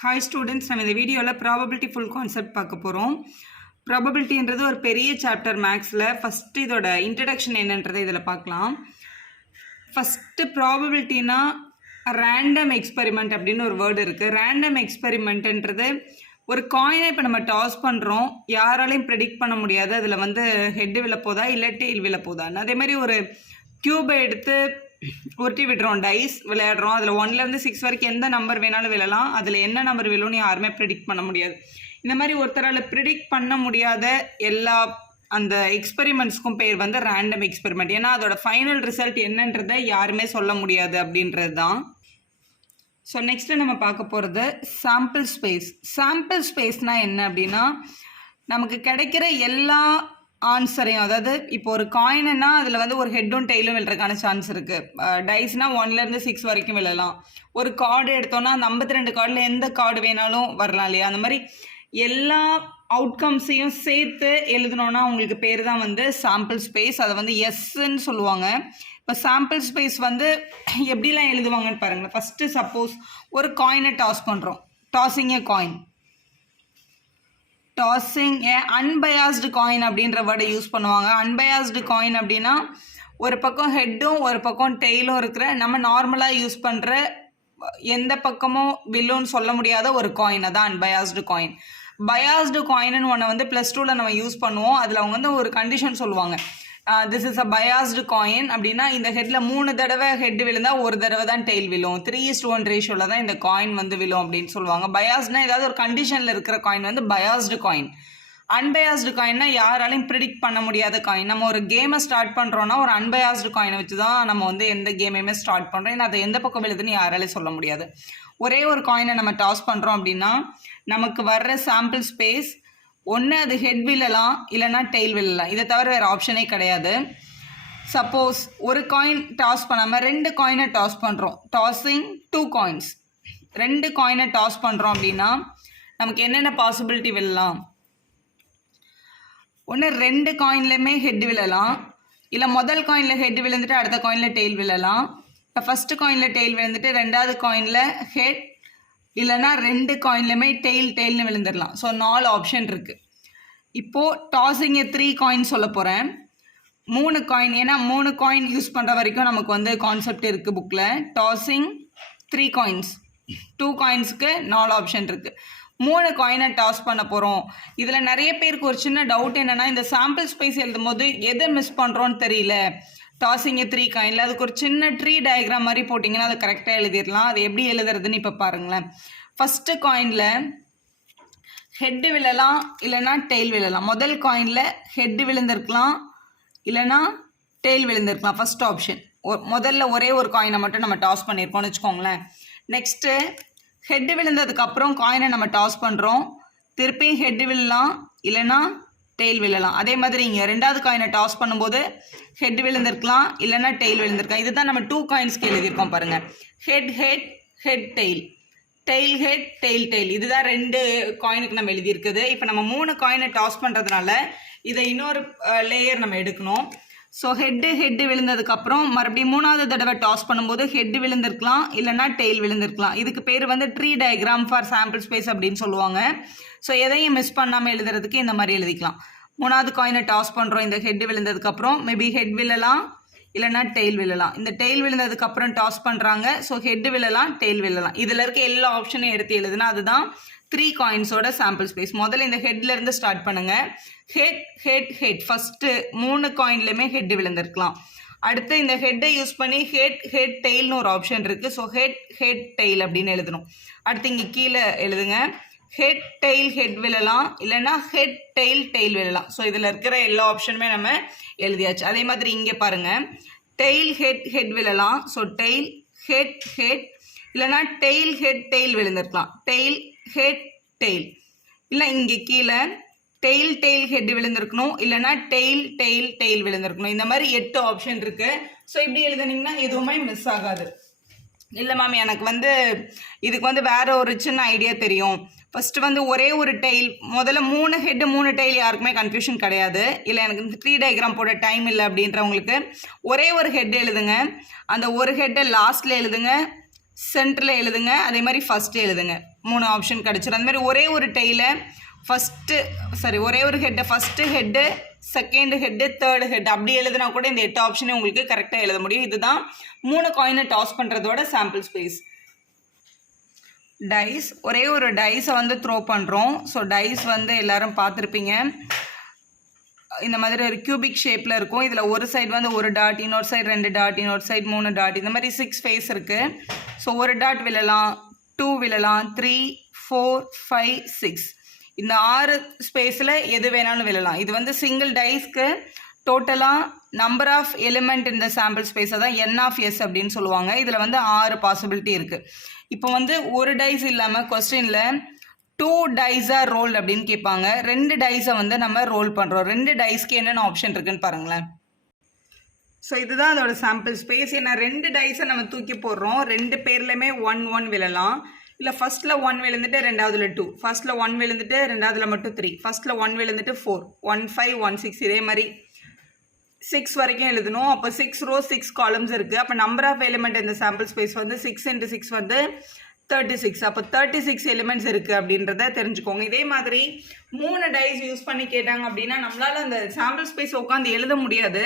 Hi students, நம்ம இந்த வீடியோவில் ப்ராபபிலிட்டி ஃபுல் கான்செப்ட் பார்க்க போகிறோம். ப்ராபபிலிட்டின்றது ஒரு பெரிய சாப்டர் மேக்ஸில். ஃபஸ்ட்டு இதோட இன்ட்ரடக்ஷன் என்னன்றதை இதில் பார்க்கலாம். ஃபஸ்ட்டு ப்ராபபிலிட்டினா ரேண்டம் எக்ஸ்பெரிமெண்ட் அப்படின்னு ஒரு வேர்டு இருக்குது. ரேண்டம் எக்ஸ்பெரிமெண்ட்டுன்றது ஒரு காயினை இப்போ நம்ம டாஸ் பண்ணுறோம், யாராலையும் ப்ரெடிக்ட் பண்ண முடியாது அதில் ஹெட்டு விழப்போதா இல்லை டெயில் விழப்போதான்னு. அதேமாதிரி ஒரு க்யூபை எடுத்து உருட்டி விடுறோம், டைஸ் விளையாடுறோம். அதில் 1லேருந்து 6 வரைக்கும் எந்த நம்பர் வேணாலும் விழலாம். அதில் என்ன நம்பர் விழுன்னு யாருமே ப்ரிடிக்ட் பண்ண முடியாது. இந்த மாதிரி ஒருத்தரால் ப்ரிடிக்ட் பண்ண முடியாத எல்லா அந்த எக்ஸ்பெரிமெண்ட்ஸ்க்கும் பேர் ரேண்டம் எக்ஸ்பெரிமெண்ட். ஏன்னா அதோட ஃபைனல் ரிசல்ட் என்னன்றதை யாருமே சொல்ல முடியாது அப்படின்றது தான். ஸோ நெக்ஸ்ட்டு நம்ம பார்க்க போகிறது சாம்பிள் ஸ்பேஸ். சாம்பிள் ஸ்பேஸ்னால் என்ன அப்படின்னா, நமக்கு கிடைக்கிற எல்லா ஆன்சரையும், அதாவது இப்போ ஒரு காயின்னா அதில் ஒரு ஹெட்டும் டெய்லும் விழுறதுக்கான சான்ஸ் இருக்குது. டைஸ்னால் 1லேருந்து 6 வரைக்கும் விழலாம். ஒரு கார்டு எடுத்தோன்னா அந்த 52 கார்டில் எந்த கார்டு வேணாலும் வரலாம் இல்லையா? அந்த மாதிரி எல்லா அவுட்கம்ஸையும் சேர்த்து எழுதணுன்னா உங்களுக்கு பேர் தான் சாம்பிள் ஸ்பேஸ். அதை எஸ்ன்னு சொல்லுவாங்க. இப்போ சாம்பிள் ஸ்பேஸ் எப்படிலாம் எழுதுவாங்கன்னு பாருங்கள். ஃபஸ்ட்டு சப்போஸ் ஒரு காயினை டாஸ் பண்ணுறோம், டாஸிங் ஏ காயின். டாஸிங் ஏ அன்பயாஸ்டு காயின் அப்படின்ற வேர்டை யூஸ் பண்ணுவாங்க. அன்பயாஸ்டு காயின் அப்படின்னா ஒரு பக்கம் ஹெட்டும் ஒரு பக்கம் டெய்லும் இருக்கிற, நம்ம நார்மலாக யூஸ் பண்ணுற எந்த பக்கமும் வில்லுன்னு சொல்ல முடியாத ஒரு காயின், அதான் அன்பயாஸ்டு காயின். பயாஸ்டு காயின்னு ஒன்று +2ல் நம்ம யூஸ் பண்ணுவோம். அதில் அவங்க ஒரு கண்டிஷன் சொல்லுவாங்க, this is a biased coin அப்படின்னா இந்த ஹெட்டில் 3 தடவை ஹெட் விழுந்தால் ஒரு தடவை தான் டெய்ல் விழும். 3:1 ரேஷியோவில் தான் இந்த காயின் விழும் அப்படின்னு சொல்லுவாங்க. பயாஸ்ட்னா ஏதாவது ஒரு கண்டிஷனில் இருக்கிற காயின் பயாஸ்டு காயின். அன்பயாஸ்டு காயின்னா யாராலையும் ப்ரிடிக்ட் பண்ண முடியாத காயின். நம்ம ஒரு கேமை ஸ்டார்ட் பண்ணுறோன்னா ஒரு அன்பயாஸ்டு காயினை வச்சு தான் நம்ம எந்த கேமையுமே ஸ்டார்ட் பண்ணுறோம். ஏன்னா அதை எந்த பக்கம் விழுதுன்னு யாராலையும் சொல்ல முடியாது. ஒரே ஒரு காயினை நம்ம டாஸ் பண்ணுறோம் அப்படின்னா நமக்கு வர்ற சாம்பிள் ஸ்பேஸ் ஒன்று அது ஹெட் விழலாம் இல்லைனா டெய்ல் விழலாம். இதை தவிர வேறு ஆப்ஷனே கிடையாது. சப்போஸ் ஒரு காயின் டாஸ் பண்ணாமல் 2 காயினை டாஸ் பண்ணுறோம், டாஸிங் 2 காயின்ஸ். 2 காயினை டாஸ் பண்ணுறோம் அப்படின்னா நமக்கு என்னென்ன பாசிபிலிட்டி விழலாம்? ஒன்று 2 காயின்லையுமே ஹெட் விழலாம், இல்லை முதல் காயினில் ஹெட் விழுந்துட்டு அடுத்த காயினில் டெய்ல் விழலாம். இப்போ ஃபஸ்ட்டு காயினில் டெய்ல் விழுந்துட்டு ரெண்டாவது காயினில் ஹெட், இல்லைனா 2 காயின்லையுமே டெய்ல்னு விழுந்துடலாம். ஸோ 4 ஆப்ஷன் இருக்குது. இப்போது டாஸிங் 3 காயின் சொல்ல போகிறேன். 3 காயின், ஏன்னா 3 காயின் யூஸ் பண்ணுற வரைக்கும் நமக்கு கான்செப்ட் இருக்குது புக்கில். டாஸிங் 3 காயின்ஸ், 2 காயின்ஸுக்கு 4 ஆப்ஷன் இருக்குது. 3 காயினை டாஸ் பண்ண போகிறோம். இதில் நிறைய பேருக்கு ஒரு சின்ன டவுட் என்னென்னா, இந்த சாம்பிள் ஸ்பேஸ் எழுதும் போது எதை மிஸ் பண்ணுறோன்னு தெரியல. டாஸிங் 3 காயினில் அதுக்கு ஒரு சின்ன ட்ரீ டயக்ராம் மாதிரி போட்டிங்கன்னா அதை கரெக்டாக எழுதிடலாம். அது எப்படி எழுதுறதுன்னு இப்போ பாருங்களேன். ஃபஸ்ட்டு காயினில் ஹெட்டு விழலாம் இல்லைனா டெய்ல் விழலாம். முதல் காயினில் ஹெட்டு விழுந்திருக்கலாம் இல்லைனா டெய்ல் விழுந்திருக்கலாம். First option. முதல்ல ஒரே ஒரு காயினை மட்டும் நம்ம டாஸ் பண்ணியிருக்கோம்னு வச்சுக்கோங்களேன். நெக்ஸ்ட்டு ஹெட்டு விழுந்ததுக்கப்புறம் காயினை நம்ம டாஸ் பண்ணுறோம், திருப்பி ஹெட்டு விழலாம் இல்லைனா டெய்ல் விழலாம். அதே மாதிரி இங்கே 2வது காயினை டாஸ் பண்ணும்போது ஹெட் விழுந்திருக்கலாம் இல்லைனா டெய்ல் விழுந்திருக்கலாம். இதுதான் நம்ம 2 காயின்ஸ்க்கு எழுதியிருக்கோம் பாருங்கள். Head head head tail, tail head tail tail. இதுதான் 2 காயினுக்கு நம்ம எழுதியிருக்குது. இப்போ நம்ம 3 காயினை டாஸ் பண்ணுறதுனால இதை இன்னொரு லேயர் நம்ம எடுக்கணும். ஸோ ஹெட்டு விழுந்ததுக்கப்புறம் மறுபடியும் 3வது தடவை டாஸ் பண்ணும்போது ஹெட்டு விழுந்திருக்கலாம் இல்லைனா டெய்ல் விழுந்திருக்கலாம். இதுக்கு பேர் tree diagram for sample space அப்படின்னு சொல்லுவாங்க. ஸோ எதையும் மிஸ் பண்ணாமல் எழுதுறதுக்கு இந்த மாதிரி எழுதிக்கலாம். 3வது காயினை டாஸ் பண்ணுறோம், இந்த ஹெட்டு விழுந்ததுக்கப்புறம் மேபி ஹெட் விழலாம் இல்லைனா டெய்ல் விழலாம். இந்த டெய்ல் விழுந்ததுக்கப்புறம் டாஸ் பண்ணுறாங்க, ஸோ ஹெட்டு விழலாம் டெய்ல் விழலாம். இதில் இருக்க எல்லா ஆப்ஷனையும் எடுத்து எழுதுனா அதுதான் 3 காயின்ஸோட சாம்பிள் ஸ்பேஸ். முதல்ல இந்த ஹெட்லேருந்து ஸ்டார்ட் பண்ணுங்கள். ஹெட் ஹெட் ஹெட், ஃபஸ்ட்டு 3 காயின்லையுமே ஹெட்டு விழுந்திருக்கலாம். அடுத்து இந்த ஹெட்டை யூஸ் பண்ணி ஹெட் ஹெட் டெய்ல்னு ஒரு ஆப்ஷன் இருக்குது. ஸோ ஹெட் ஹெட் டெய்ல் அப்படின்னு எழுதணும். அடுத்து இங்கே கீழே எழுதுங்க, ஹெட் டெய்ல் ஹெட் விழலாம் இல்லைனா ஹெட் டெய்ல் டெய்ல் விழலாம். ஸோ இதில் இருக்கிற எல்லா ஆப்ஷனுமே நம்ம எழுதியாச்சு. அதே மாதிரி இங்கே பாருங்கள், டெய்ல் ஹெட் ஹெட் விழலாம். ஸோ டெய்ல் ஹெட் ஹெட் இல்லைனா டெய்ல் ஹெட் டெய்ல் விழுந்திருக்கலாம், டெய்ல் ஹெட் டெய்ல். இல்லை இங்கே கீழே டெய்ல் டெய்ல் ஹெட் விழுந்திருக்கணும் இல்லைனா டெய்ல் டெய்ல் டெய்ல் விழுந்திருக்கணும். இந்த மாதிரி 8 ஆப்ஷன் இருக்குது. ஸோ இப்படி எழுதுனீங்கன்னா எதுவுமே மிஸ் ஆகாது. இல்லை மேம், எனக்கு இதுக்கு வேறு ஒரு சின்ன ஐடியா தெரியும். ஃபஸ்ட்டு ஒரே ஒரு டெய்ல், முதல்ல 3 ஹெட்டு 3 டெய்ல், யாருக்குமே கன்ஃபியூஷன் கிடையாது. இல்லை எனக்கு 3 டயக்ராம் போட டைம் இல்லை அப்படின்றவங்களுக்கு ஒரே ஒரு ஹெட் எழுதுங்க. அந்த ஒரு ஹெட்டை லாஸ்ட்டில் எழுதுங்க, சென்டரில் எழுதுங்க, அதே மாதிரி ஃபஸ்ட்டு எழுதுங்க. 3 ஆப்ஷன் கிடச்சிடும். அந்த மாதிரி ஒரே ஒரு டெய்லை ஒரே ஒரு ஹெட்டை first head, second head, third head அப்படி எழுதுனா கூட இந்த 8 ஆப்ஷனே உங்களுக்கு கரெக்டாக எழுத முடியும். இதுதான் 3 காயினை டாஸ் பண்ணுறதோட சாம்பிள் ஸ்பேஸ். டைஸ், ஒரே ஒரு டைஸை வந்து த்ரோ பண்ணுறோம். ஸோ டைஸ் வந்து எல்லோரும் பார்த்துருப்பீங்க. இந்த மாதிரி ஒரு கியூபிக் ஷேப்பில் இருக்கும். இதில் ஒரு சைடு வந்து ஒரு டாட், இன்னொரு சைடு 2 டாட், இன்னொரு சைடு 3 டாட், இந்த மாதிரி 6 ஃபேஸ் இருக்குது. ஸோ ஒரு டாட் விழலாம், 2 விழலாம், 3, 4, 5, 6 இந்த 6 ஸ்பேஸில் எது வேணாலும் விழலாம். இது வந்து சிங்கிள் டைஸ்க்கு டோட்டலாக நம்பர் ஆஃப் எலிமெண்ட் இந்த சாம்பிள் ஸ்பேஸ் தான் N(S) அப்படின்னு சொல்லுவாங்க. இதில் வந்து 6 பாசிபிலிட்டி இருக்குது. இப்போ வந்து ஒரு டைஸ் இல்லாமல் கொஸ்டினில் 2 டைஸ் ஆர் ரோல் அப்படின்னு கேட்பாங்க. 2 டைஸை வந்து நம்ம ரோல் பண்ணுறோம். 2 டைஸ்க்கு என்னென்ன ஆப்ஷன் இருக்குன்னு பாருங்களேன். ஸோ இதுதான் அதோட சாம்பிள் ஸ்பேஸ். ஏன்னா 2 டைஸை நம்ம தூக்கி போடுறோம். 2 பேர்லையுமே 1 விழலாம். இல்லை ஃபஸ்ட்டில் 1 விழுந்துட்டு ரெண்டாவதுல 2, ஃபஸ்ட்டில் 1 விழுந்துட்டு ரெண்டாவதுல மட்டும் 3, ஃபஸ்ட்டில் 1 விழுந்துட்டு 4, 1, 5, 1, 6 இதே மாதிரி 6 வரைக்கும் எழுதணும். அப்போ 6 rows 6 columns இருக்குது. அப்போ நம்பர் ஆஃப் எலிமெண்ட் இந்த சாம்பிள் ஸ்பேஸ் வந்து 6 × 6 வந்து 36. அப்போ 36 எலிமெண்ட்ஸ் இருக்குது அப்படின்றத தெரிஞ்சுக்கோங்க. இதே மாதிரி 3 டைஸ் யூஸ் பண்ணி கேட்டாங்க அப்படின்னா நம்மளால் அந்த சாம்பிள் ஸ்பேஸ் உட்காந்து எழுத முடியாது.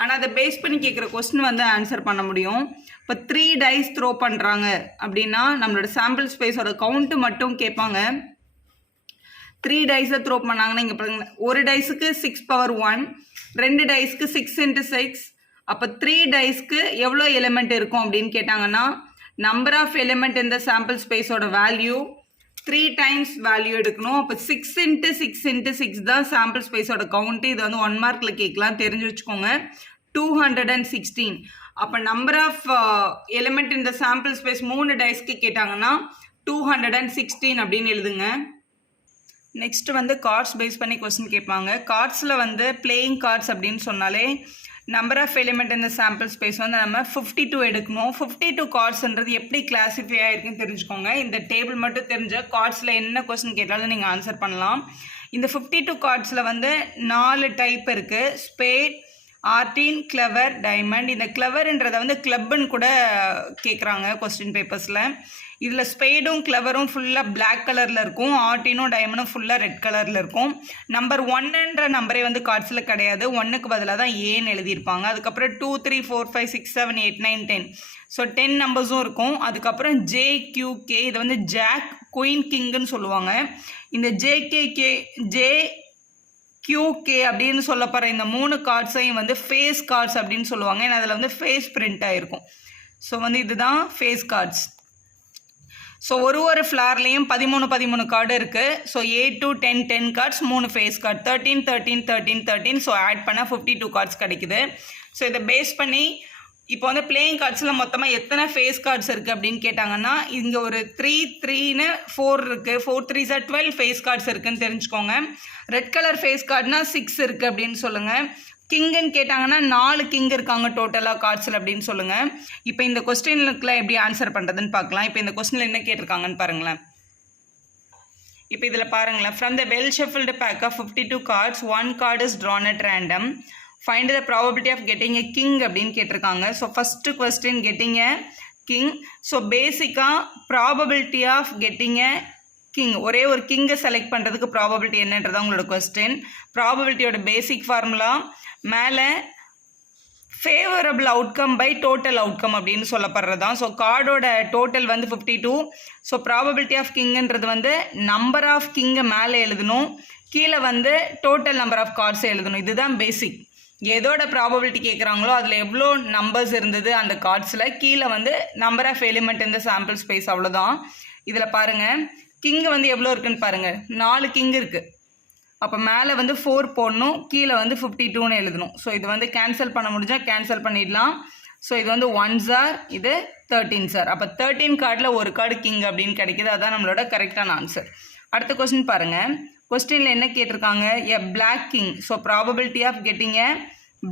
ஆனால் அதை பேஸ் பண்ணி கேட்குற கொஸ்டின் வந்து ஆன்சர் பண்ண முடியும். இப்போ 3 டைஸ் த்ரோ பண்ணுறாங்க அப்படின்னா நம்மளோட சாம்பிள் ஸ்பேஸோட கவுண்ட்டு மட்டும் கேட்பாங்க. 3 டைஸை த்ரோ பண்ணாங்கன்னா இங்கே பாருங்க, ஒரு டைஸுக்கு 6^1, 2 டைஸ்க்கு 6 × 6. அப்போ 3 டைஸ்க்கு எவ்வளோ எலிமெண்ட் இருக்கும் அப்படின்னு கேட்டாங்கன்னா நம்பர் ஆஃப் எலிமெண்ட் இந்த சாம்பிள் ஸ்பேஸோட வேல்யூ 3 டைம்ஸ் வேல்யூ எடுக்கணும். அப்போ 6 × 6 × 6 தான் சாம்பிள் ஸ்பேஸோட கவுண்ட்டு. இது வந்து 1 மார்க்கில் கேட்கலாம், தெரிஞ்சு வச்சுக்கோங்க. 216. அப்போ நம்பர் ஆஃப் எலிமெண்ட் இந்த சாம்பிள் ஸ்பேஸ் 3 டைஸ்க்கு கேட்டாங்கன்னா 216 அப்படின்னு எழுதுங்க. நெக்ஸ்ட் வந்து கார்ட்ஸ் பேஸ் பண்ணி கொஸ்டின் கேட்பாங்க. கார்ட்ஸில் வந்து பிளேயிங் கார்ட்ஸ் அப்படின்னு சொன்னாலே நம்பர் ஆஃப் எலிமெண்ட் இந்த சாம்பிள் ஸ்பேஸ் வந்து நம்ம 52 எடுக்கணும். 52 கார்ட்ஸ்ன்றது எப்படி கிளாஸிஃபை ஆகிருக்குன்னு தெரிஞ்சுக்கோங்க. இந்த டேபிள் மட்டும் தெரிஞ்ச கார்ட்ஸில் என்ன கொஸ்டின் கேட்டாலும் நீங்கள் ஆன்சர் பண்ணலாம். இந்த 52 கார்ட்ஸில் வந்து 4 டைப் இருக்குது. ஸ்பேட், ஆர்டின், கிளவர், டைமண்ட். இந்த கிளவர்ன்றதை வந்து கிளப்புன்னு கூட கேட்குறாங்க கொஸ்டின் பேப்பர்ஸில். இதில் ஸ்பேடும் கிளவரும் ஃபுல்லாக பிளாக் கலரில் இருக்கும். ஆர்டினும் டைமண்டும் ஃபுல்லாக ரெட் கலரில் இருக்கும். நம்பர் 1ன்ற நம்பரே வந்து கார்ட்ஸில் கிடையாது. 1க்கு பதிலாக தான் ஏன்னு எழுதியிருப்பாங்க. அதுக்கப்புறம் 2, 3, 4, 5, 6, 7, 8, 9, 10. ஸோ 10 நம்பர்ஸும் இருக்கும். அதுக்கப்புறம் JQK, இது வந்து ஜாக், குயின், கிங்குன்னு சொல்லுவாங்க. இந்த JQK அப்படின்னு சொல்லப்படுற இந்த 3 கார்ட்ஸையும் வந்து ஃபேஸ் கார்ட்ஸ் அப்படின்னு சொல்லுவாங்க. ஏன்னா அதில் வந்து ஃபேஸ் பிரிண்ட் ஆகிருக்கும். ஸோ வந்து இதுதான் ஃபேஸ் கார்ட்ஸ். ஸோ ஒரு ஃப்ளார்லேயும் 13 கார்டு இருக்குது. So 8 to 10 cards, 3 face card, 13. So add பண்ணால் 52 கார்ட்ஸ் கிடைக்குது. ஸோ இதை பேஸ் பண்ணி இப்போ வந்து பிளேயிங் கார்ட்ஸில் மொத்தமாக எத்தனை ஃபேஸ் கார்ட்ஸ் இருக்குது அப்படின்னு கேட்டாங்கன்னா இங்கே ஒரு 3 4 இருக்குது. 4 3s 12 ஃபேஸ் கார்ட்ஸ் இருக்குதுன்னு தெரிஞ்சுக்கோங்க. ரெட் கலர் ஃபேஸ் கார்டுனா 6 இருக்குது அப்படின்னு சொல்லுங்கள். கிங்குன்னு கேட்டாங்கன்னா 4 கிங் இருக்காங்க டோட்டலாக கார்ட்ஸில் அப்படின்னு சொல்லுங்கள். இப்போ இந்த கொஸ்டினுக்குலாம் எப்படி ஆன்சர் பண்ணுறதுன்னு பார்க்கலாம். இப்போ இந்த கொஸ்டினில் என்ன கேட்டிருக்காங்கன்னு பாருங்களேன். இப்போ இதில் பாருங்களேன். From the well shuffled pack of 52 cards 1 card is drawn at random. Find the probability of getting a king அப்படின்னு கேட்டிருக்காங்க. So first question getting a king. So பேசிக்காக probability of getting a king, ஒரே ஒரு கிங்கை select பண்ணுறதுக்கு probability என்னன்றதான் உங்களோட question. ப்ராபபிலிட்டியோட பேசிக் ஃபார்முலா மேலே favourable outcome by total outcome அப்படின்னு சொல்லப்படுறது தான். ஸோ கார்டோட டோட்டல் வந்து 52. ஸோ ப்ராபபிலிட்டி ஆஃப் கிங்குன்றது வந்து நம்பர் ஆஃப் கிங்கை மேலே எழுதணும், கீழே வந்து டோட்டல் நம்பர் ஆஃப் கார்ட்ஸை எழுதணும். இதுதான் பேசிக். எதோட ப்ராபபிலிட்டி கேட்குறாங்களோ அதில் எவ்வளோ நம்பர்ஸ் இருந்தது அந்த கார்ட்ஸில், கீழே வந்து நம்பர் ஆஃப் எலிமெண்ட் இந்த சாம்பிள் ஸ்பேஸ், அவ்வளோதான். இதில் பாருங்கள் கிங்கு வந்து எவ்வளோ இருக்குன்னு பாருங்கள். 4 கிங் இருக்குது. அப்போ மேலே வந்து 4 போடணும், கீழே வந்து 52ன்னு எழுதணும். ஸோ இது வந்து கேன்சல் பண்ண முடிஞ்சால் கேன்சல் பண்ணிடலாம். ஸோ இது வந்து 1s are, இது 13s are. அப்போ 13 கார்டில் ஒரு கார்டு கிங் அப்படின்னு கிடைக்கிது. அதுதான் நம்மளோட கரெக்டான ஆன்சர். அடுத்த கொஸ்டின் பாருங்கள். கொஸ்டினில் என்ன கேட்டிருக்காங்க? A black king. So probability of getting a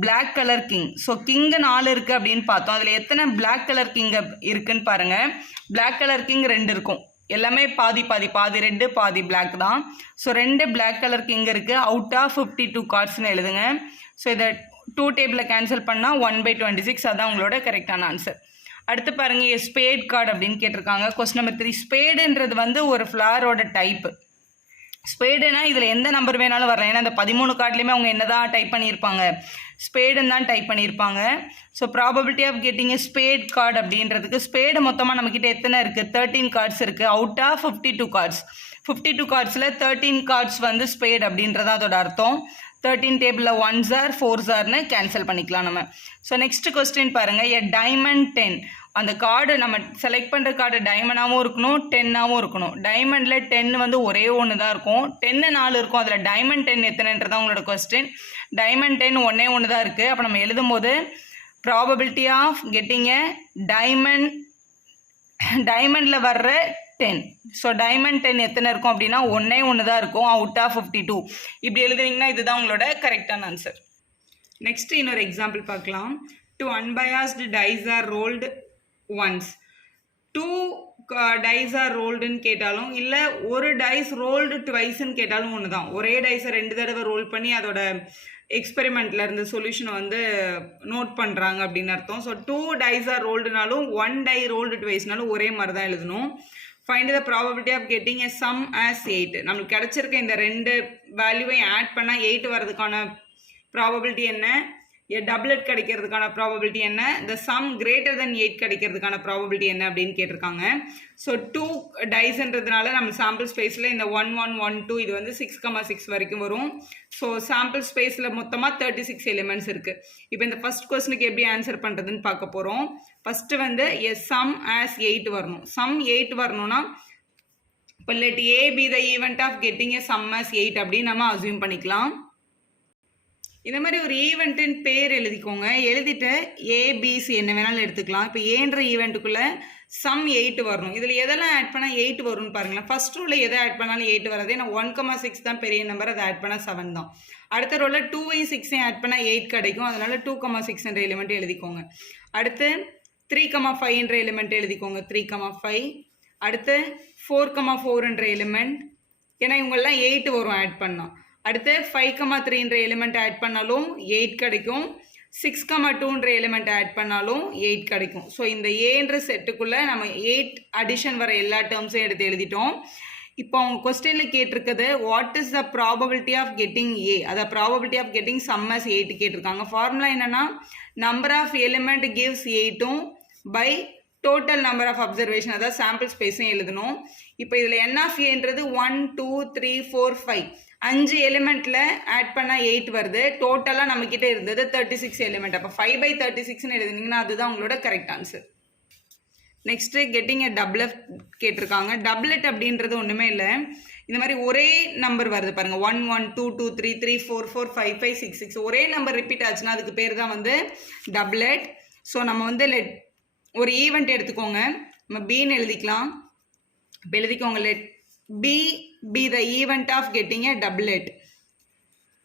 black colour king. So king 4 இருக்குது அப்படின்னு பார்த்தோம். அதில் எத்தனை பிளாக் கலர் கிங் இருக்குன்னு பாருங்கள். பிளாக் கலர் கிங் 2 இருக்கும். எல்லாமே பாதி ரெட்டு பாதி பிளாக் தான். ஸோ 2 பிளாக் கலர் கிங் இருக்குது. அவுட் ஆஃப் 52 கார்ட்ஸ்னு எழுதுங்க. ஸோ இதை 2 டேபிளில் கேன்சல் பண்ணால் 1/26. அதுதான் உங்களோட கரெக்டான ஆன்சர். அடுத்து பாருங்கள் ஸ்பேட் கார்டு அப்படின்னு கேட்டிருக்காங்க. Question number 3. ஸ்பேடுன்றது வந்து ஒரு ஃப்ளாரோட டைப்பு. ஸ்பேடுனா இதில் எந்த நம்பர் வேணாலும் வரலாம். ஏன்னா இந்த 13 கார்ட்லேயுமே அவங்க என்ன தான் டைப் பண்ணியிருப்பாங்க, ஸ்பேடுன்னு தான் டைப் பண்ணியிருப்பாங்க. So probability of getting a spade card அப்படின்றதுக்கு ஸ்பேடு மொத்தமாக நம்மக்கிட்ட எத்தனை இருக்குது, 13 கார்ட்ஸ் இருக்குது அவுட் ஆஃப் 52 கார்ட்ஸ். 52 கார்ட்ஸில் 13 கார்ட்ஸ் வந்து ஸ்பேட் அப்படின்றது அதோட அர்த்தம். 13 டேபிளில் 1s are 4s are cancel பண்ணிக்கலாம் நம்ம. ஸோ நெக்ஸ்ட் கொஸ்டின் பாருங்கள். எ டைமண்ட் 10. அந்த கார்டு நம்ம செலக்ட் பண்ணுற கார்டு டைமண்டாகவும் இருக்கணும் 10ஆகவும் இருக்கணும். டைமண்டில் 10 வந்து ஒரே ஒன்று தான் இருக்கும், 10 4 இருக்கும். அதில் டைமண்ட் 10 எத்தனைன்றதான் உங்களோட கொஸ்டின். டைமண்ட் 10 ஒன்றே ஒன்று தான் இருக்குது. அப்போ நம்ம எழுதும் போது ப்ராபபிலிட்டி ஆஃப் கெட்டிங் எ டைமண்டில் வர்ற 10. ஸோ டைமண்ட் 10 எத்தனை இருக்கும் அப்படின்னா ஒன்றே ஒன்று தான் இருக்கும் அவுட் ஆஃப் 52. இப்படி எழுதுனீங்கன்னா இதுதான் உங்களோட கரெக்டான ஆன்சர். நெக்ஸ்ட் இன்னொரு எக்ஸாம்பிள் பார்க்கலாம். 2 unbiased dice are rolled once. 2 dice are rolledன்னு கேட்டாலும் இல்லை ஒரு டைஸ் ரோல்டு ட்வைஸ்ன்னு கேட்டாலும் ஒன்று தான். ஒரே டைஸை 2 தடவை ரோல் பண்ணி அதோட எக்ஸ்பெரிமெண்ட்டில் இருந்த சொல்யூஷனை வந்து நோட் பண்ணுறாங்க அப்படின்னு அர்த்தம். ஸோ 2 dice are rolledனாலும் 1 die rolled twiceனாலும் ஒரே மாதிரி தான் எழுதணும். Find the probability of getting a sum as 8. நம்மளுக்கு கிடச்சிருக்க இந்த 2 வேல்யூவையும் ஆட் பண்ணால் 8 வர்றதுக்கான ப்ராபபிலிட்டி என்ன, எ டபுளட் கிடைக்கிறதுக்கான ப்ராபபிலிட்டி என்ன, இந்த சம் கிரேட்டர் தென் 8 கிடைக்கிறதுக்கான ப்ராபபிலிட்டி என்ன அப்படின்னு கேட்டிருக்காங்க. ஸோ 2 டைஸ்ன்றதுனால நம்ம சாம்பிள் ஸ்பேஸில் இந்த 1 1 1 2 இது வந்து 6,6 வரைக்கும் வரும். ஸோ சாம்பிள் ஸ்பேஸில் மொத்தமாக 36 எலிமெண்ட்ஸ் இருக்குது. இப்போ இந்த ஃபர்ஸ்ட் கொஸ்டினுக்கு எப்படி ஆன்சர் பண்ணுறதுன்னு பார்க்க போகிறோம். ஃபஸ்ட்டு வந்து எ சம் ஆஸ் 8 வரணும். சம் 8 வரணும்னா இப்போ let A be the event of getting a sum as 8 அப்படின்னு நம்ம அசியூம் பண்ணிக்கலாம். இந்த மாதிரி ஒரு ஈவெண்ட்டின் பேர் எழுதிக்கோங்க. எழுதிட்டு ஏபிசி என்ன வேணாலும் எடுத்துக்கலாம். இப்போ ஏன்ற ஈவெண்ட்டுக்குள்ளே சம் 8 வரணும். இதில் எதெல்லாம் ஆட் பண்ணால் 8 வரும்னு பாருங்களேன். ஃபர்ஸ்ட் ரோவில் எதை ஆட் பண்ணாலும் 8 வராது. ஏன்னா 1,6 தான் பெரிய நம்பர், அதை ஆட் பண்ணால் 7 தான். அடுத்த ரோவில் 2ஐயும் 6ஐயும் ஆட் பண்ணால் 8 கிடைக்கும். அதனால் 2,6 என்ற எலிமெண்ட் எழுதிக்கோங்க. அடுத்து 3,5 என்ற எலிமெண்ட் எழுதிக்கோங்க, 3,5. அடுத்து 4,4 என்ற எலிமெண்ட், ஏன்னா இவங்கெல்லாம் 8 வரும் ஆட் பண்ணால். அடுத்து 5,3 என்ற எலிமெண்ட் ஆட் பண்ணாலும் 8 கிடைக்கும். 6,2 என்ற எலிமெண்ட் ஆட் பண்ணாலும் 8 கிடைக்கும். ஸோ இந்த ஏன்ற செட்டுக்குள்ளே நம்ம 8 அடிஷன் வர எல்லா டேர்ம்ஸையும் எடுத்து எழுதிட்டோம். இப்போ அவங்க கொஸ்டினில் கேட்டிருக்குது what is the probability of getting A, அதை probability of getting sum as 8 கேட்டிருக்காங்க. ஃபார்முலா என்னென்னா number of element gives 8 by total number of observation, அதாவது சாம்பிள் ஸ்பேஸும் எழுதணும். இப்போ இதில் என் ஆஃப் ஏன்றது 1 2 3 4 5 5 எலிமெண்ட்டில் ஆட் பண்ணால் 8 வருது. டோட்டலாக நம்மக்கிட்ட இருந்தது 36 எலிமெண்ட். அப்போ 5/36ன்னு எழுதுனீங்கன்னா அதுதான் உங்களோட correct answer. Next getting a doublet கேட்டிருக்காங்க. டபுளட் அப்படின்றது ஒன்றுமே இல்லை, இந்த மாதிரி ஒரே நம்பர் வருது பாருங்கள். 1 1 2 2 3 3 4 4 5 5 6 6 ஒரே நம்பர் ரிப்பீட் ஆச்சுன்னா அதுக்கு பேர் தான் வந்து டபுளட். ஸோ நம்ம வந்து ஒரு ஈவெண்ட் எடுத்துக்கோங்க, நம்ம பின்னு எழுதிக்கலாம். இப்போ எழுதிக்கோங்க let B be the event of getting a doublet.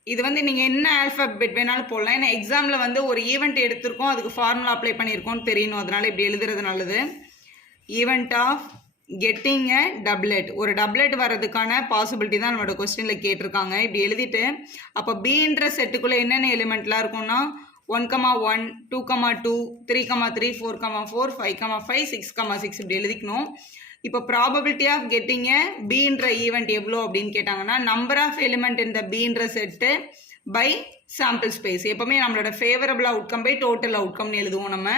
இது வந்து நீங்கள் என்ன ஆல்ஃபபெட் வேணாலும் போடலாம். ஏன்னா எக்ஸாமில் வந்து ஒரு ஈவெண்ட் எடுத்திருக்கோம், அதுக்கு ஃபார்முலா அப்ளை பண்ணியிருக்கோம்னு தெரியணும், அதனால் இப்படி எழுதுறது நல்லது. Event of getting a doublet, ஒரு டபுளட் வர்றதுக்கான பாசிபிலிட்டி தான் நம்மளோட கொஸ்டினில் கேட்டிருக்காங்க. இப்படி எழுதிட்டு அப்போ பின்ற செட்டுக்குள்ளே என்னென்ன எலிமெண்ட்லாம் இருக்கும்னா 1,1 2,2 3,3 4,4 5,5 6,6 இப்படி எழுதிக்கணும். இப்போ ப்ராபபிலிட்டி ஆஃப் கெட்டிங் பின்ற ஈவெண்ட் எவ்வளோ அப்படின்னு கேட்டாங்கன்னா நம்பர் ஆஃப் எலிமெண்ட் இந்த பின்ற செட்டு பை சாம்பிள் ஸ்பேஸ். எப்போவுமே நம்மளோட ஃபேவரபிள் அவுட்கம் பை டோட்டல் அவுட்கம்னு எழுதுவோம். நம்ம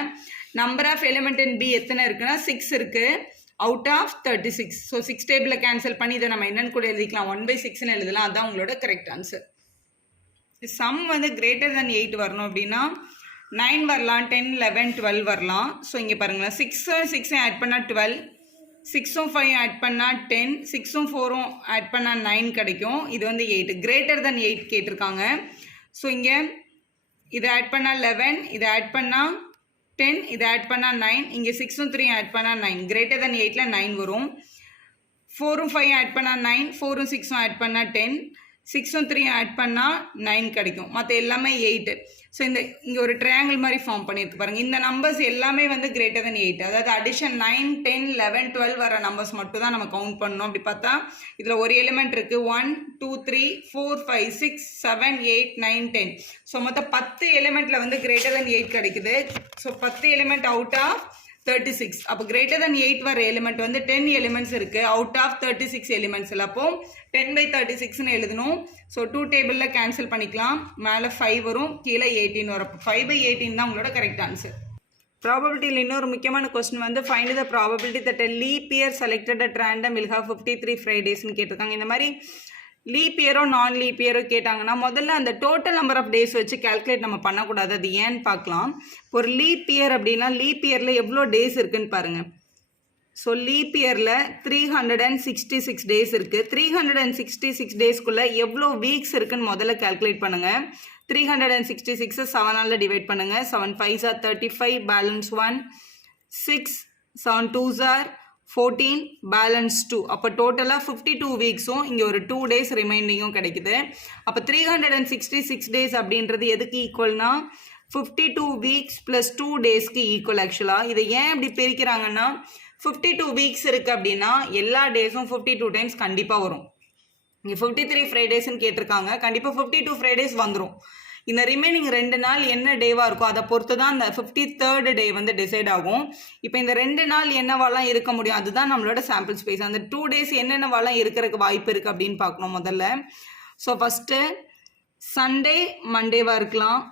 number of element in B எத்தனை இருக்குன்னா 6 இருக்குது அவுட் ஆஃப் 36. ஸோ 6 டேபிளில் கேன்சல் பண்ணி இதை நம்ம என்னன்னு கூட எழுதிக்கலாம், 1/6ன்னு எழுதலாம். அதுதான் உங்களோட கரெக்ட் ஆன்சர். சம் வந்து கிரேட்டர் தென் 8 வரணும் அப்படின்னா 9 வரலாம், 10 11 12 வரலாம். ஸோ இங்கே பாருங்களேன், 6 ஆட் பண்ணால் 12, 6 5 ஆட் பண்ணால் 10, 6 4 ஆட் பண்ணால் 9 கிடைக்கும். இது வந்து 8 கிரேட்டர் தென் 8 கேட்டிருக்காங்க. ஸோ இங்கே இதை ஆட் பண்ணால் 11, இதை ஆட் பண்ணால் 10, இதை ஆட் பண்ணால் 9, இங்கே 6 3 ஆட் பண்ணால் 9. கிரேட்டர் தென் 8ல் 9 வரும். 4 5 ஆட் பண்ணால் 9, 4 6 ஆட் பண்ணால் 10, 6 3 ஆட் பண்ணால் 9 கிடைக்கும். மற்ற எல்லாமே 8. ஸோ இங்கே ஒரு ட்ரையாங்கிள் மாதிரி ஃபார்ம் பண்ணியிருக்கு பாருங்கள். இந்த நம்பர்ஸ் எல்லாமே வந்து கிரேட்டர் தென் 8, அதாவது அடிஷன் 9 10 11 12 வர நம்பர்ஸ் மட்டும் தான் நம்ம கவுண்ட் பண்ணணும். அப்படி பார்த்தா இதில் ஒரு எலிமெண்ட் இருக்குது 1 2 3 4 5 6 7 8 9 10. ஸோ மொத்தம் 10 எலிமெண்ட்டில் வந்து கிரேட்டர் தென் 8 கிடைக்குது. So 10 element out of 36. அப்போ greater than 8 வர எலிமெண்ட் வந்து 10 எலிமெண்ட்ஸ் இருக்குது அவுட் ஆஃப் 36 எலிமெண்ட்ஸில். அப்போ 10/36ன்னு எழுதணும். ஸோ 2 டேபிளில் கேன்சல் பண்ணிக்கலாம். மேலே 5 வரும், கீழே 18 வரும். 5/18 தான் உங்களோட கரெக்ட் ஆன்சர். ப்ராபபிலிட்டியில் இன்னொரு முக்கியமான கொஸ்டின் வந்து find the probability that leap year selected at random will have 53 ஃப்ரைடேஸ்ன்னு கேட்டிருக்காங்க. இந்த மாதிரி லீப் இயரோ நான் லீப் இயரோ கேட்டாங்கன்னா முதல்ல அந்த டோட்டல் நம்பர் ஆஃப் டேஸ் வச்சு கேல்குலேட் நம்ம பண்ணக்கூடாது. அது ஏன்னு பார்க்கலாம். ஒரு லீப் இயர் அப்படின்னா லீப் இயரில் எவ்வளோ டேஸ் இருக்குன்னு பாருங்கள். ஸோ லீப் இயரில் 366 டேஸ் இருக்குது. 366 டேஸ்க்குள்ளே எவ்வளோ வீக்ஸ் இருக்குன்னு முதல்ல கேல்குலேட் பண்ணுங்கள். 366 7ஆல் டிவைட் பண்ணுங்கள். 7 5s are 35, balance 1, 6 7 2s are 14, balance 2. அப்போ டோட்டலாக 52 வீக்ஸும் இங்கே ஒரு 2 டேஸ் ரிமைண்டிங்கும் கிடைக்குது. அப்போ 366 டேஸ் அப்படின்றது எதுக்கு ஈக்குவல்னா 52 வீக்ஸ் ப்ளஸ் 2 டேஸ்க்கு ஈக்குவல். ஆக்சுவலாக இதை ஏன் இப்படி பிரிக்கிறாங்கன்னா 52 வீக்ஸ் இருக்குது அப்படின்னா எல்லா டேஸும் 52 டைம்ஸ் கண்டிப்பாக வரும். இங்கே 53 ஃப்ரைடேஸ்ன்னு கேட்டிருக்காங்க, கண்டிப்பாக 52 ஃப்ரைடேஸ் வந்துடும். இந்த ரிமைனிங் 2 நாள் என்ன டேவாக இருக்கோ அதை பொறுத்து தான் அந்த 53rd டே வந்து டிசைட் ஆகும். இப்போ இந்த 2 நாள் என்னவாலாம் இருக்க முடியும், அதுதான் நம்மளோட சாம்பிள் ஸ்பேஸ். அந்த 2 டேஸ் என்னென்னவாலாம் இருக்கிறதுக்கு வாய்ப்பு இருக்குது அப்படின்னு பார்க்கணும் முதல்ல. ஸோ ஃபஸ்ட்டு சண்டே மண்டேவாக இருக்கலாம்,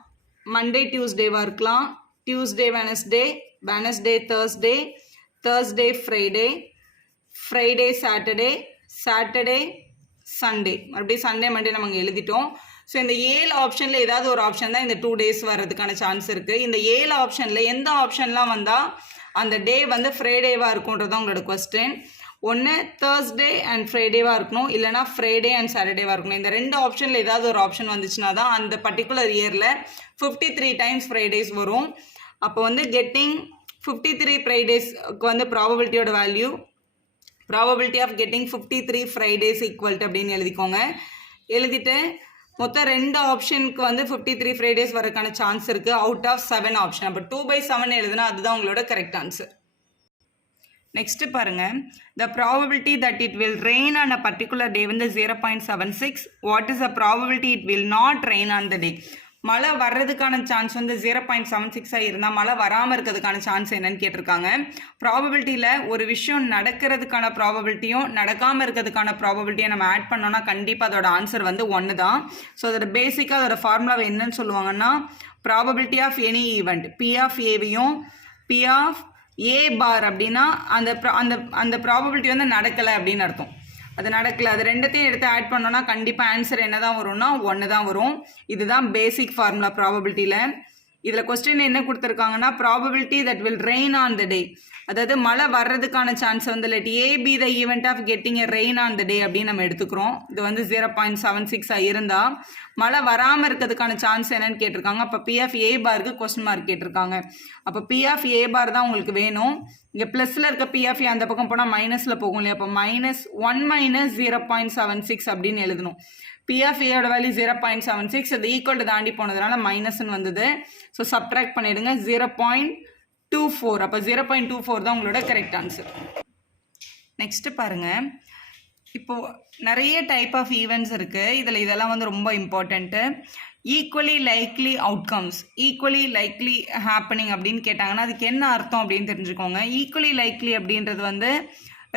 மண்டே டியூஸ்டேவாக இருக்கலாம், Tuesday Wednesday, Wednesday Thursday, Thursday Friday, Friday Saturday, Saturday Sunday. மறுபடியும் சண்டே மண்டே நம்ம அங்கே எழுதிட்டோம். ஸோ இந்த 7 ஆப்ஷனில் ஏதாவது ஒரு ஆப்ஷன் தான் இந்த 2 டேஸ் வர்றதுக்கான சான்ஸ் இருக்குது. இந்த 7 ஆப்ஷனில் எந்த ஆப்ஷன்லாம் வந்தால் அந்த டே வந்து ஃப்ரைடேவாக இருக்கும்ன்றது தான் உங்களோட கொஸ்டின். ஒன்று தேர்ஸ்டே அண்ட் ஃப்ரைடேவாக இருக்கணும், இல்லைனா ஃப்ரைடே அண்ட் சாட்டர்டேவாக இருக்கணும். இந்த 2 ஆப்ஷனில் ஏதாவது ஒரு ஆப்ஷன் வந்துச்சுன்னா தான் அந்த பர்டிகுலர் இயரில் 53 டைம்ஸ் ஃப்ரைடேஸ் வரும். அப்போ வந்து கெட்டிங் 53 ஃப்ரைடேஸ்க்கு வந்து ப்ராபபிலிட்டியோட value probability of getting 53 Fridays equal to அப்படின்னு எழுதிக்கோங்க. எழுதிட்டு மொத்தம் 2 ஆப்ஷனுக்கு வந்து 53 ஃப்ரைடேஸ் வரக்கான சான்ஸ் இருக்குது அவுட் ஆஃப் 7 ஆப்ஷன். அப்போ 2/7 எழுதுனா அதுதான் உங்களோட கரெக்ட் ஆன்சர். நெக்ஸ்ட் பாருங்க, the probability that it will rain on a particular day வந்து 0.76. what is the probability it will not rain on the day? மழை வர்றதுக்கான சான்ஸ் வந்து 0.76 இருந்தால் மழை வராமல் இருக்கிறதுக்கான சான்ஸ் என்னன்னு கேட்டிருக்காங்க. ப்ராபபிலிட்டியில் ஒரு விஷயம் நடக்கிறதுக்கான ப்ராபபிலிட்டியும் நடக்காமல் இருக்கிறதுக்கான ப்ராபபிலிட்டியும் நம்ம ஆட் பண்ணோன்னா கண்டிப்பாக அதோட ஆன்சர் வந்து 1 தான். ஸோ அதோட பேசிக்காக அதோட ஃபார்முலாவை என்னன்னு சொல்லுவாங்கன்னா probability of any event P of ஏவையும் பி ஆஃப் ஏ பார் அப்படின்னா அந்த அந்த ப்ராபபிலிட்டி வந்து நடக்கலை அப்படின்னு அர்த்தம். அது நடக்கல, அது ரெண்டுத்தையும் எடுத்து ஆட் பண்ணோன்னா கண்டிப்பாக ஆன்சர் என்ன தான் வரும்னா 1 தான் வரும். இதுதான் பேசிக் ஃபார்முலா ப்ராபபிலிட்டியில். இதில் கொஸ்டின் என்ன கொடுத்துருக்காங்கன்னா probability that will rain on the day, அதாவது மழை வர்றதுக்கான சான்ஸ் வந்து let A be the event of getting a rain on the day அப்படின்னு நம்ம எடுத்துக்கிறோம். இது வந்து 0.76 இருந்தால் மழை வராமல் இருக்கிறதுக்கான சான்ஸ் என்னன்னு கேட்டிருக்காங்க. அப்போ பி ஆஃப் ஏ பாருக்கு கொஸ்டின் மார்க் கேட்டிருக்காங்க. அப்போ பி ஆஃப் ஏ பார் தான் உங்களுக்கு வேணும். இங்கே ப்ளஸில் இருக்க பி ஆஃப் ஏ அந்த பக்கம் போனால் மைனஸில் போகும் இல்லையா, அப்போ -1 - 0.76 அப்படின்னு எழுதணும். பி ஆஃப் ஏயோட வேல்யூ 0.76, அது ஈக்குவல் தாண்டி போனதுனால மைனஸ்ன்னு வந்தது. ஸோ சப்ட்ராக்ட் பண்ணிவிடுங்க 0.24. அப்போ 0.24 தான் உங்களோட கரெக்ட் ஆன்சர். நெக்ஸ்ட்டு பாருங்கள், இப்போது நிறைய டைப் ஆஃப் ஈவெண்ட்ஸ் இருக்குது. இதில் இதெல்லாம் வந்து ரொம்ப important. Equally likely outcomes, equally likely happening அப்படின்னு கேட்டாங்கன்னா அதுக்கு என்ன அர்த்தம் அப்படின்னு தெரிஞ்சுக்கோங்க. ஈக்குவலி லைக்லி அப்படின்றது வந்து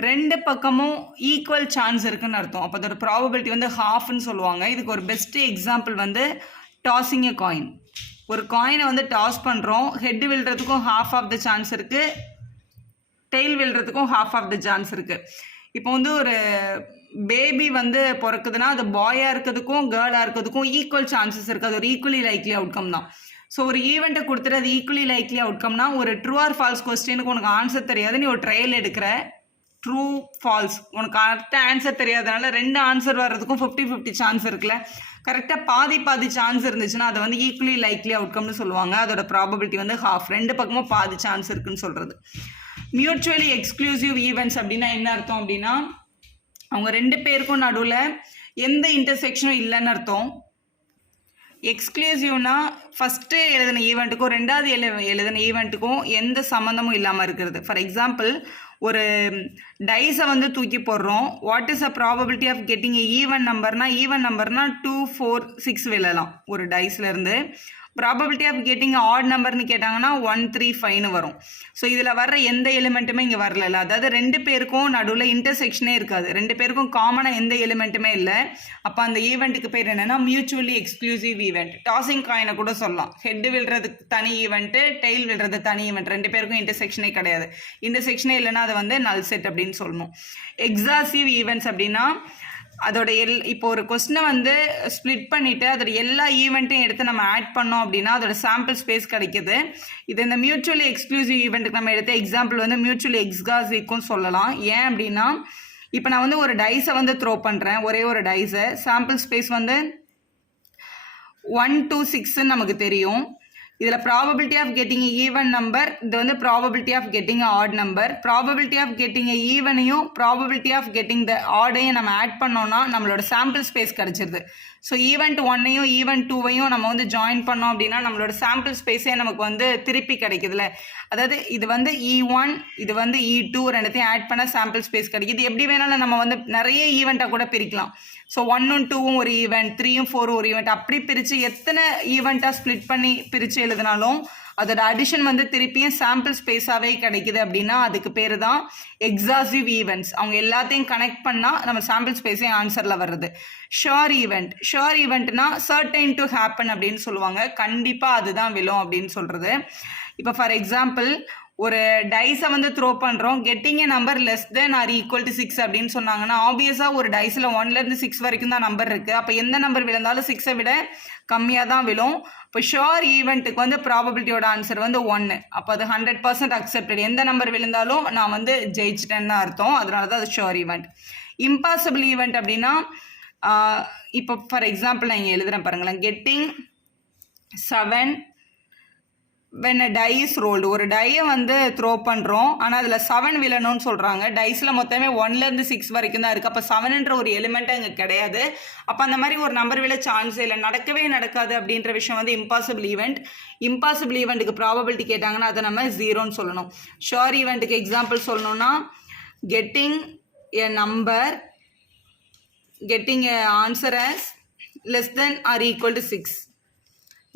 2 பக்கமும் ஈக்குவல் சான்ஸ் இருக்குன்னு அர்த்தம். அப்போ அதோட ப்ராபபிலிட்டி வந்து ஹாஃப்னு சொல்லுவாங்க. இதுக்கு ஒரு பெஸ்ட்டு எக்ஸாம்பிள் வந்து டாஸிங் எ காயின். ஒரு காயினை வந்து டாஸ் பண்ணுறோம், ஹெட் விழுறதுக்கும் ஹாஃப் ஆஃப் த சான்ஸ் இருக்குது, டெய்ல் விழுறதுக்கும் ஹாஃப் ஆஃப் த சான்ஸ் இருக்குது. இப்போ வந்து ஒரு பேபி வந்து பிறக்குதுன்னா அது பாயாக இருக்கிறதுக்கும் கேர்ளாக இருக்கிறதுக்கும் ஈக்குவல் சான்சஸ் இருக்குது. அது ஒரு ஈக்குவலி லைக்லி அவுட்கம் தான். ஸோ ஒரு ஈவெண்ட்டை கொடுத்துட்டு அது ஈக்குவலி லைக்லி அவுட்கம்னா ஒரு ட்ரூ ஆர் ஃபால்ஸ் கொஸ்டினுக்கு உனக்கு ஆன்சர் தெரியாது, நீ ஒரு ட்ரையல் எடுக்கிற ட்ரூ ஃபால்ஸ் உனக்கு கரெக்டாக ஆன்சர் தெரியாதனால 2 ஆன்சர் வர்றதுக்கும் 50-50 சான்ஸ் இருக்குல்ல. கரெக்டாக பாதி சான்ஸ் இருந்துச்சுன்னா அதை வந்து ஈக்குவலி லைக்லி அவுட்கம்னு சொல்லுவாங்க. அதோட ப்ராபபிலிட்டி வந்து ஹாஃப், 2 பக்கமும் பாதி சான்ஸ் இருக்குன்னு சொல்கிறது. மியூச்சுவலி எக்ஸ்க்ளூசிவ் ஈவெண்ட்ஸ் அப்படின்னா என்ன அர்த்தம் அப்படின்னா அவங்க 2 பேருக்கும் நடுவில் எந்த இன்டர்செக்ஷனும் இல்லைன்னு அர்த்தம். எக்ஸ்க்ளூசிவ்னா ஃபஸ்ட்டு எழுதின ஈவெண்ட்டுக்கும் 2வது எழுதின ஈவெண்ட்டுக்கும் எந்த சம்மந்தமும் இல்லாமல் இருக்கிறது. ஃபார் எக்ஸாம்பிள் ஒரு டைஸை வந்து தூக்கி போடுறோம். What is a probability of getting even நம்பர்னா 2, 4, 6 விழலாம் ஒரு டைஸ்லேருந்து. ப்ராபபிலிட்டி ஆஃப் கெட்டிங் ஆட் நம்பர்னு கேட்டாங்கன்னா 135ன்னு வரும். ஸோ இதில் வர்ற எந்த எலிமெண்ட்டுமே இங்கே வரல. அதாவது ரெண்டு பேருக்கும் நடுவில் இன்டர்செக்ஷனே இருக்காது, ரெண்டு பேருக்கும் காமனாக எந்த எலிமெண்ட்டுமே இல்லை. அப்போ அந்த ஈவெண்ட்டுக்கு பேர் என்னென்னா மியூச்சுவலி எக்ஸ்க்ளூசிவ் ஈவெண்ட். டாஸிங் காயினை கூட சொல்லலாம். ஹெட் விழுறதுக்கு தனி ஈவெண்ட்டு, டெய்ல் விழுறது தனி ஈவெண்ட். ரெண்டு பேருக்கும் இன்டர்செக்ஷனே கிடையாது. இன்டர்செக்ஷனே இல்லைன்னா அதை வந்து நல் செட் அப்படின்னு சொல்லணும். எக்ஸாசிவ் ஈவெண்ட்ஸ் அப்படின்னா அதோட இப்போ ஒரு கொஸ்டினை வந்து ஸ்ப்ளிட் பண்ணிவிட்டு அதோட எல்லா ஈவெண்ட்டையும் எடுத்து நம்ம ஆட் பண்ணோம் அப்படின்னா அதோட சாம்பிள் ஸ்பேஸ் கிடைக்கிது. இது இந்த மியூச்சுவலி எக்ஸ்க்ளூசிவ் ஈவெண்ட்டுக்கு நம்ம எடுத்த எக்ஸாம்பிள் வந்து மியூச்சுவலி எக்ஸ்காசிக்கும் சொல்லலாம். ஏன் அப்படின்னா இப்போ நான் வந்து ஒரு டைஸை வந்து த்ரோ பண்ணுறேன், ஒரே ஒரு டைஸை. சாம்பிள் ஸ்பேஸ் வந்து 1 to 6ன்னு நமக்கு தெரியும். இதில் probability of getting even number, இது வந்து probability of getting odd number. Probability of getting ஈவனையும் ப்ராபபிலிட்டி ஆஃப் கெட்டிங் த ஆடையும் நம்ம ஆட் பண்ணோம்னா நம்மளோட சாம்பிள் ஸ்பேஸ் கிடச்சிருது. ஸோ ஈவெண்ட் 1ஐயும் ஈவெண்ட் 2ஐயும் நம்ம வந்து ஜாயின் பண்ணோம் அப்படின்னா நம்மளோட சாம்பிள் ஸ்பேஸே நமக்கு வந்து திருப்பி கிடைக்குதுல. அதாவது இது வந்து E1, இது வந்து E2 ரெண்டுத்தையும் ஆட் பண்ண சாம்பிள் ஸ்பேஸ் கிடைக்குது. எப்படி வேணாலும் நம்ம வந்து நிறைய ஈவெண்ட்டாக கூட பிரிக்கலாம். ஸோ 1ம் 2ம் ஒரு ஈவெண்ட், 3ம் 4ம் ஒரு ஈவெண்ட், அப்படி பிரித்து எத்தனை ஈவெண்ட்டாக ஸ்ப்ளிட் பண்ணி பிரித்து எழுதினாலும் அதோட அடிஷன் வந்து திருப்பியும் சாம்பிள் ஸ்பேஸாகவே கிடைக்குது. அப்படின்னா அதுக்கு பேர் தான் எக்ஸாசிவ் ஈவெண்ட்ஸ். அவங்க எல்லாத்தையும் கனெக்ட் பண்ணால் நம்ம சாம்பிள் ஸ்பேஸே ஆன்சரில் வர்றது. ஷோர் ஈவெண்ட், ஷோர் ஈவெண்ட்னா சர்டைன் டு ஹேப்பன் அப்படின்னு சொல்லுவாங்க. கண்டிப்பாக அதுதான் விழும் அப்படின்னு சொல்கிறது. இப்போ ஃபார் எக்ஸாம்பிள் ஒரு டைஸை வந்து த்ரோ பண்ணுறோம், getting a number less than or equal to 6 அப்படின்னு சொன்னாங்கன்னா ஆப்வியஸாக ஒரு டைஸில் 1லேருந்து 6 வரைக்கும் தான் நம்பர் இருக்குது. அப்போ எந்த நம்பர் விழுந்தாலும் 6ஐ விட கம்மியாக தான் விழும். இப்போ ஷோர் ஈவெண்ட்டுக்கு வந்து ப்ராபபிலிட்டியோட ஆன்சர் வந்து 1. அப்போ அது 100% அக்செப்டட். எந்த நம்பர் விழுந்தாலும் நான் வந்து ஜெயிச்சிட்டேன்னு தான் அர்த்தம். அதனால தான் அது ஷோர் ஈவெண்ட். இம்பாசிபிள் ஈவெண்ட் அப்படின்னா இப்போ ஃபார் எக்ஸாம்பிள் நான் இங்கே எழுதுகிறேன் பாருங்களேன். Getting 7 when a die is rolled. ஒரு டையை வந்து த்ரோ பண்ணுறோம், ஆனால் அதில் 7 விழணும்னு சொல்கிறாங்க. டைஸில் மொத்தமே 1லேருந்து 6 வரைக்கும் தான் இருக்குது. அப்போ 7ன்ற ஒரு எலிமெண்ட்டு அங்கே கிடையாது. அப்போ அந்த மாதிரி ஒரு நம்பர் விழ சான்ஸே இல்லை, நடக்கவே நடக்காது அப்படின்ற விஷயம் வந்து இம்பாசிபிள் ஈவெண்ட். இம்பாசிபிள் ஈவெண்ட்டுக்கு ப்ராபபிலிட்டி கேட்டாங்கன்னா அதை நம்ம 0ன்னு சொல்லணும். ஷோர் ஈவெண்ட்டுக்கு எக்ஸாம்பிள் சொல்லணும்னா getting a number, getting a answer as less than or equal to 6,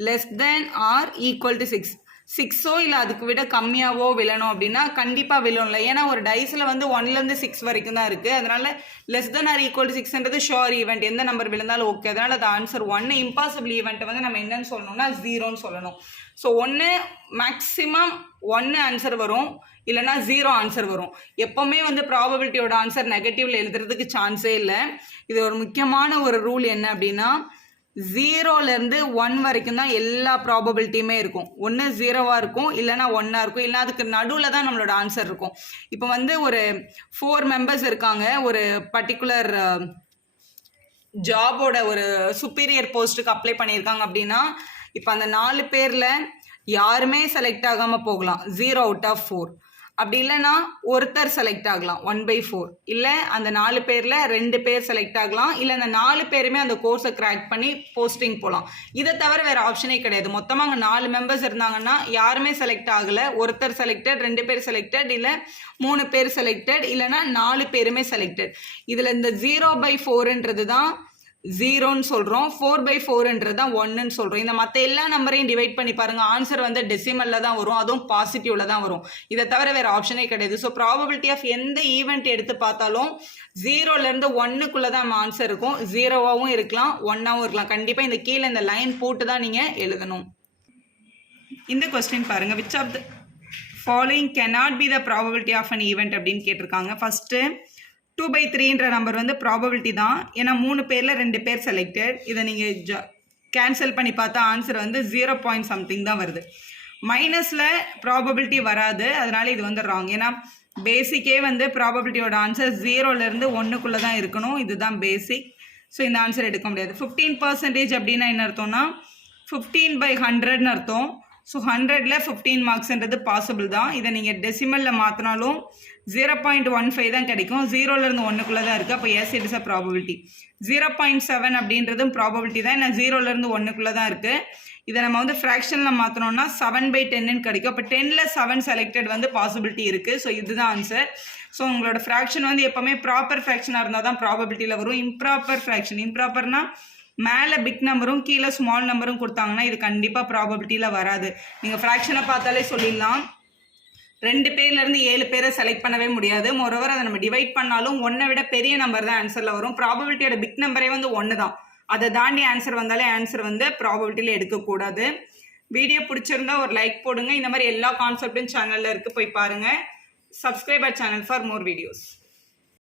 less than or equal to 6. 6ஓ இல்லை அதுக்கு விட கம்மியாவோ விழணும் அப்படின்னா கண்டிப்பாக விழும்ல. ஏன்னா ஒரு டைஸில் வந்து 1லேருந்து 6 வரைக்கும் தான் இருக்குது. அதனால less than or equal to 6ன்றது ஷோர் ஈவெண்ட். எந்த நம்பர் விழுந்தாலும் ஓகே. அதனால் அது ஆன்சர் 1. இம்பாசிபிள் ஈவெண்ட்டை வந்து நம்ம என்னன்னு சொல்லணும்னா 0ன்னு சொல்லணும். ஸோ 1 மேக்ஸிமம் 1 ஆன்சர் வரும், இல்லைனா 0 ஆன்சர் வரும். எப்போவுமே வந்து ப்ராபபிலிட்டியோட ஆன்சர் நெகட்டிவில் எழுதுறதுக்கு சான்ஸே இல்லை. இது ஒரு முக்கியமான ஒரு ரூல் என்ன அப்படின்னா 0லேருந்து 1 வரைக்கும் தான் எல்லா ப்ராபபிலிட்டியுமே இருக்கும். ஒன்று 0வாக இருக்கும், இல்லைனா 1ஆக இருக்கும், இல்லை அதுக்கு நடுவில் தான் நம்மளோட ஆன்சர் இருக்கும். இப்போ வந்து ஒரு 4 மெம்பர்ஸ் இருக்காங்க, ஒரு பர்டிகுலர் ஜாபோட ஒரு சுப்பீரியர் போஸ்ட்டுக்கு அப்ளை பண்ணியிருக்காங்க அப்படின்னா இப்போ அந்த 4 பேரில் யாருமே செலக்ட் ஆகாமல் போகலாம், 0 out of 4. அப்படி இல்லைன்னா ஒருத்தர் செலக்ட் ஆகலாம் 1/4. இல்லை அந்த 4 பேரில் 2 பேர் செலக்ட் ஆகலாம், இல்லை அந்த 4 பேருமே அந்த கோர்ஸை கிராக் பண்ணி போஸ்டிங் போகலாம். இதை தவிர வேறு ஆப்ஷனே கிடையாது. மொத்தமாக அங்கே 4 மெம்பர்ஸ் இருந்தாங்கன்னா யாருமே செலக்ட் ஆகலை, ஒருத்தர் செலக்டட், 2 பேர் செலக்டட், இல்லை 3 பேர் செலக்டட், இல்லைனா 4 பேருமே செலக்டட். இதில் இந்த 0/4ன்றது தான் 0ன்னு சொல்கிறோம், 4/4ன்றது தான் 1ன்னு சொல்கிறோம். இந்த மற்ற எல்லா நம்பரையும் டிவைட் பண்ணி பாருங்கள், ஆன்சர் வந்து டெசிமலில் தான் வரும், அதுவும் பாசிட்டிவில் தான் வரும். இதை தவிர வேறு ஆப்ஷனே கிடையாது. ஸோ ப்ராபபிலிட்டி ஆஃப் எந்த ஈவெண்ட் எடுத்து பார்த்தாலும் 0லேருந்து 1க்குள்ளே தான் நம்ம ஆன்சர் இருக்கும். 0வாகவும் இருக்கலாம், 1ஆகவும் இருக்கலாம். கண்டிப்பாக இந்த கீழே இந்த லைன் போட்டு தான் நீங்கள் எழுதணும். இந்த கொஸ்டின் பாருங்கள், which of the following cannot be the probability of an event அப்படின்னு கேட்டிருக்காங்க. ஃபஸ்ட்டு 2/3ன்ற நம்பர் வந்து ப்ராபபிலிட்டி தான், ஏன்னா 3 பேரில் 2 பேர் செலக்டட். இதை நீங்கள் கேன்சல் பண்ணி பார்த்தா ஆன்சர் வந்து 0 something தான் வருது. மைனஸில் ப்ராபபிலிட்டி வராது, அதனால இது வந்து ராங். ஏன்னா பேசிக்கே வந்து ப்ராபபிலிட்டியோட ஆன்சர் 0லேருந்து 1க்குள்ளே தான் இருக்கணும், இதுதான் பேசிக். ஸோ இந்த ஆன்சர் எடுக்க முடியாது. 15% அப்படின்னா என்ன அர்த்தம்னா 15/100ன்னு அர்த்தம். ஸோ 100ல் 15 மார்க்ஸ்ன்றது பாசிபிள் தான். இதை நீங்கள் டெசிமலில் மாற்றினாலும் 0.15 தான் கிடைக்கும். 0லேருந்து 1க்குள்ளே தான் இருக்குது. அப்போ yes, it is a probability. 0.7 அப்படின்றதும் ப்ராபபிலிட்டி தான், ஏன்னா 0லேருந்து 1க்குள்ளே தான் இருக்குது. இதை நம்ம வந்து ஃப்ராக்ஷனில் மாற்றினோம்னா 7/10ன்னு கிடைக்கும். அப்போ 10ல் 7 செலக்டட் வந்து பாசிபிலிட்டி இருக்குது. ஸோ இதுதான் ஆன்சர். ஸோ உங்களோட ஃப்ராக்ஷன் வந்து எப்போவுமே ப்ராப்பர் ஃப்ராக்ஷனாக இருந்தால் தான் ப்ராபபிலிட்டியில் வரும். இம்ப்ராப்பர் ஃப்ராக்ஷன், இம்ப்ராப்பர்னா மேலே பிக் நம்பரும் கீழே ஸ்மால் நம்பரும் கொடுத்தாங்கன்னா இது கண்டிப்பாக ப்ராபபிலிட்டியில் வராது. நீங்கள் ஃப்ராக்ஷனை பார்த்தாலே சொல்லிடலாம். 2 பேர்லேருந்து 7 பேரை செலக்ட் பண்ணவே முடியாது. மோரோவர் அதை நம்ம டிவைட் பண்ணாலும் 1 விட பெரிய நம்பர் தான் ஆன்சரில் வரும். ப்ராபபிலிட்டியோட பிக் நம்பரே வந்து 1 தான். அதை தாண்டி ஆன்சர் வந்தாலே ஆன்சர் வந்து ப்ராபபிலிட்டியில் எடுக்கக்கூடாது. வீடியோ பிடிச்சிருந்தா ஒரு லைக் போடுங்க. இந்த மாதிரி எல்லா கான்செப்டும் சேனலில் இருக்குது, போய் பாருங்கள். Subscribe our channel for more videos.